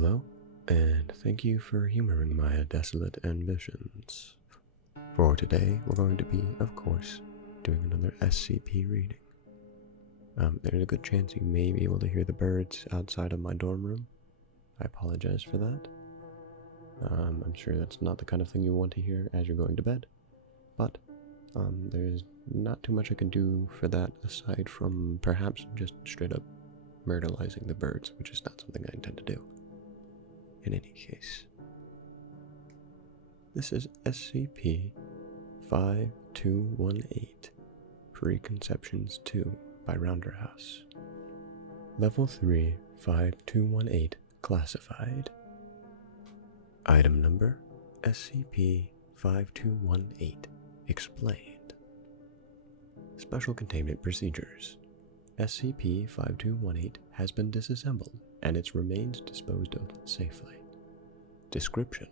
Hello, and thank you for humoring my desolate ambitions. For today, we're going to be, of course, doing another SCP reading. There's a good chance you may be able to hear the birds outside of my dorm room. I apologize for that. I'm sure that's not the kind of thing you want to hear as you're going to bed, but there's not too much I can do for that aside from perhaps just straight up myrtleizing the birds, which is not something I intend to do. In any case, this is SCP-5218, Preconceptions 2 by Rounderhouse. Level 3, 5218, Classified. Item number, SCP-5218, Explained. Special Containment Procedures. SCP-5218 has been disassembled and its remains disposed of safely. Description: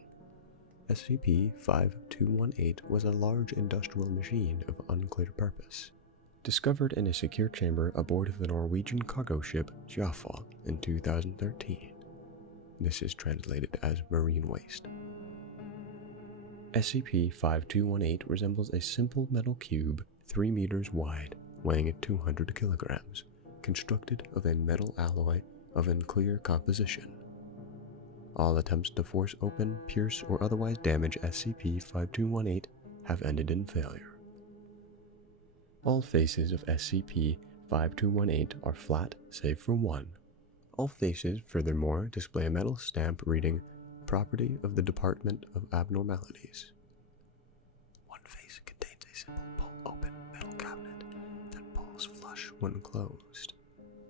SCP-5218 was a large industrial machine of unclear purpose, discovered in a secure chamber aboard the Norwegian cargo ship Jaffa in 2013. This is translated as marine waste. SCP-5218 resembles a simple metal cube 3 meters wide, weighing at 200 kilograms, constructed of a metal alloy of unclear composition. All attempts to force open, pierce, or otherwise damage SCP-5218 have ended in failure. All faces of SCP-5218 are flat save for one. All faces, furthermore, display a metal stamp reading, "Property of the Department of Abnormalities." One face contains a simple pull-open metal cabinet that pulls flush when closed,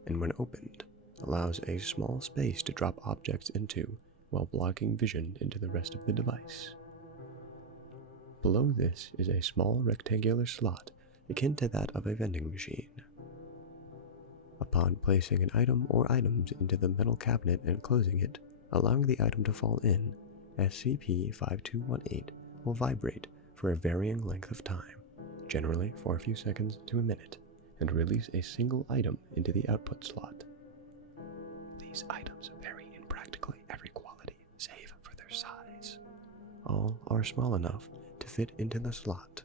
and when opened, allows a small space to drop objects into while blocking vision into the rest of the device. Below this is a small rectangular slot akin to that of a vending machine. Upon placing an item or items into the metal cabinet and closing it, allowing the item to fall in, SCP-5218 will vibrate for a varying length of time, generally for a few seconds to a minute, and release a single item into the output slot. These items vary in practically every quality, save for their size. All are small enough to fit into the slot.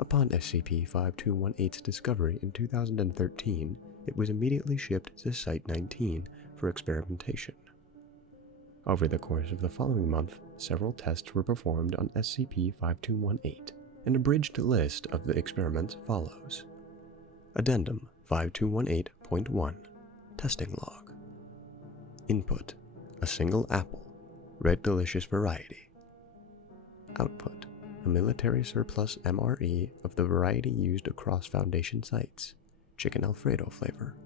Upon SCP-5218's discovery in 2013, it was immediately shipped to Site-19 for experimentation. Over the course of the following month, several tests were performed on SCP-5218. An abridged list of the experiments follows. Addendum 5218.1 Testing Log. Input: a single apple, red delicious variety. Output: a military surplus MRE of the variety used across Foundation sites, chicken Alfredo flavor.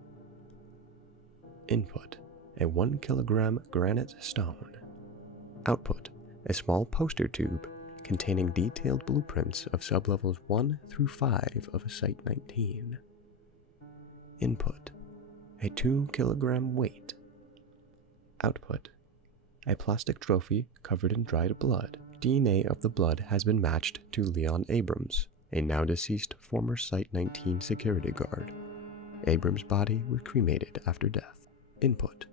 Input: a 1 kilogram granite stone. Output: a small poster tube containing detailed blueprints of sublevels 1 through 5 of Site-19. Input: a 2 kilogram weight. Output: a plastic trophy covered in dried blood. DNA of the blood has been matched to Leon Abrams, a now deceased former Site-19 security guard. Abrams' body was cremated after death. Input: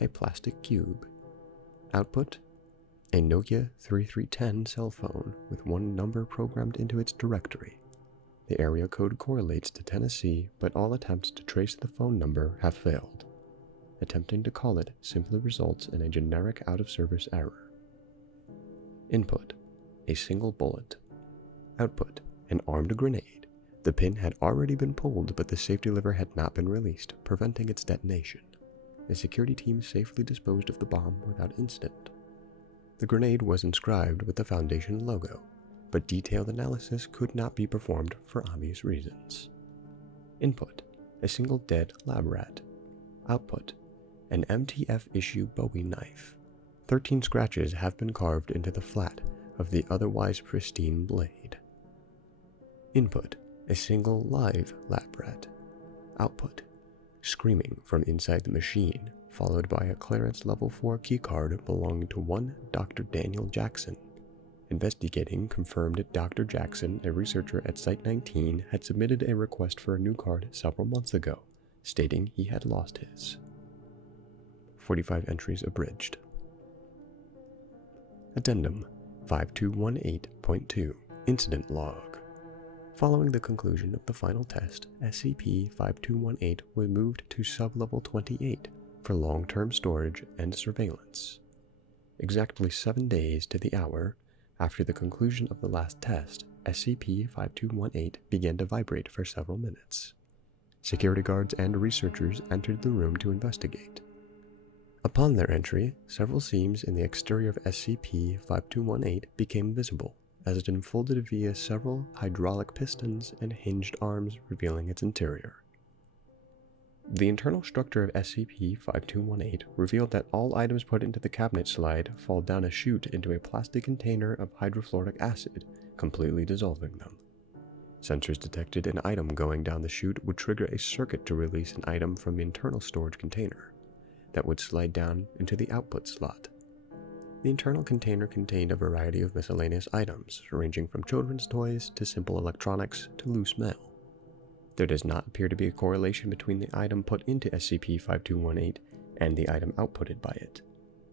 a plastic cube. Output: a Nokia 3310 cell phone with one number programmed into its directory. The area code correlates to Tennessee, but all attempts to trace the phone number have failed. Attempting to call it simply results in a generic out-of-service error. Input: a single bullet. Output: an armed grenade. The pin had already been pulled, but the safety lever had not been released, preventing its detonation. A security team safely disposed of the bomb without incident. The grenade was inscribed with the Foundation logo, but detailed analysis could not be performed for obvious reasons. Input: a single dead lab rat. Output: an MTF issue Bowie knife. 13 scratches have been carved into the flat of the otherwise pristine blade. Input: a single live lab rat. Output: screaming from inside the machine, followed by a clearance level 4 keycard belonging to one Dr. Daniel Jackson. Investigating confirmed that Dr. Jackson, a researcher at Site-19, had submitted a request for a new card several months ago, stating he had lost his. 45 entries abridged. Addendum 5218.2 Incident Log. Following the conclusion of the final test, SCP-5218 was moved to Sublevel 28 for long-term storage and surveillance. Exactly 7 days to the hour after the conclusion of the last test, SCP-5218 began to vibrate for several minutes. Security guards and researchers entered the room to investigate. Upon their entry, several seams in the exterior of SCP-5218 became visible, as it unfolded via several hydraulic pistons and hinged arms, revealing its interior. The internal structure of SCP-5218 revealed that all items put into the cabinet slide fall down a chute into a plastic container of hydrofluoric acid, completely dissolving them. Sensors detected an item going down the chute would trigger a circuit to release an item from the internal storage container that would slide down into the output slot. The internal container contained a variety of miscellaneous items, ranging from children's toys to simple electronics to loose mail. There does not appear to be a correlation between the item put into SCP-5218 and the item outputted by it.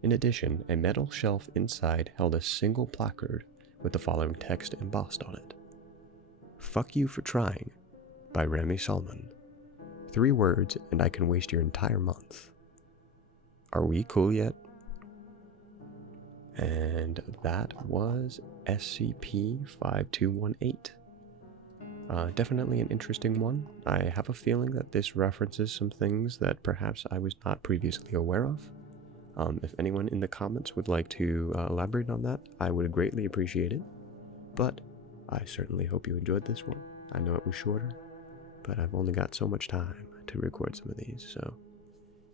In addition, a metal shelf inside held a single placard with the following text embossed on it. "Fuck you for trying," by Remy Salman. 3 words and I can waste your entire month. Are we cool yet? And that was SCP-5218. Definitely an interesting one. I have a feeling that this references some things that perhaps I was not previously aware of. If anyone in the comments would like to elaborate on that, I would greatly appreciate it. But I certainly hope you enjoyed this one. I know it was shorter, but I've only got so much time to record some of these, so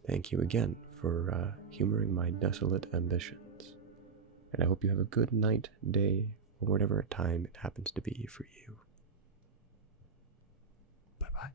thank you again for humoring my desolate ambitions. And I hope you have a good night, day, or whatever time it happens to be for you. Bye-bye.